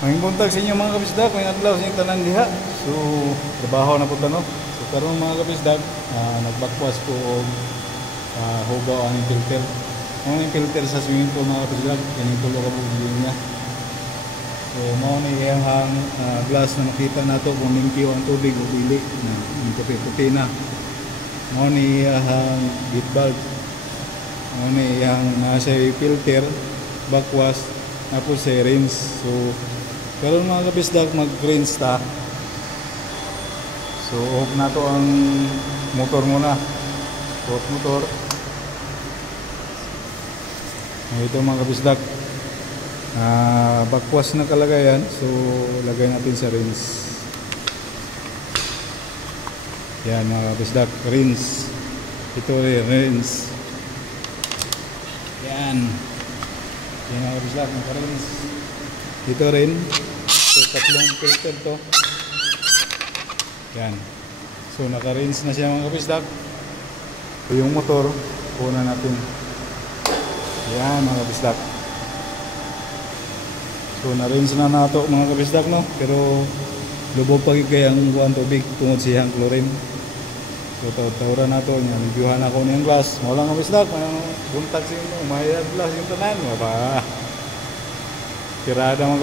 Mayong buntag sa inyo mga kabisdak, may adlaw sa inyong tanan diha. So, trabaho na po no. So, karon mga kabisdak, nagbakwas ko og hugaw ang filter. Ang filter sa swimming pool mga kabisdak, kining tulo ka bulig niya. So, mao ni iyang glass na makita nato kung limpyo ang tubig o dili na puti na. Mao ni iyang gate valve. Mao ni iyang nasa filter, bakwas, tapos sa rinse. So, karon mga kabisdak mag-rinse ta. So off na to ang motor muna. Off motor. Ito mga kabisdak, bakwas na kalagayan. So lagay natin sa rinse. Yan mga kabisdak, rinse. Ito rinse. Yan. Yan mga kabisdak, naka-rinse. Ito rin. So tatlong filter to. Yan. So naka-rinse na siya mga kabisdak. So, yung motor una natin. Yan mga kabisdak. So na-rinse na nato mga kabisdak no. Pero lubog pa kaya ang buwan tubig tungod siyang chlorine. So tawra nato nya reviewhan ako niyang glass. Mo lang kabisdak, buntag sa inyo, mayad glass yung tanan mo ba. Tirada mga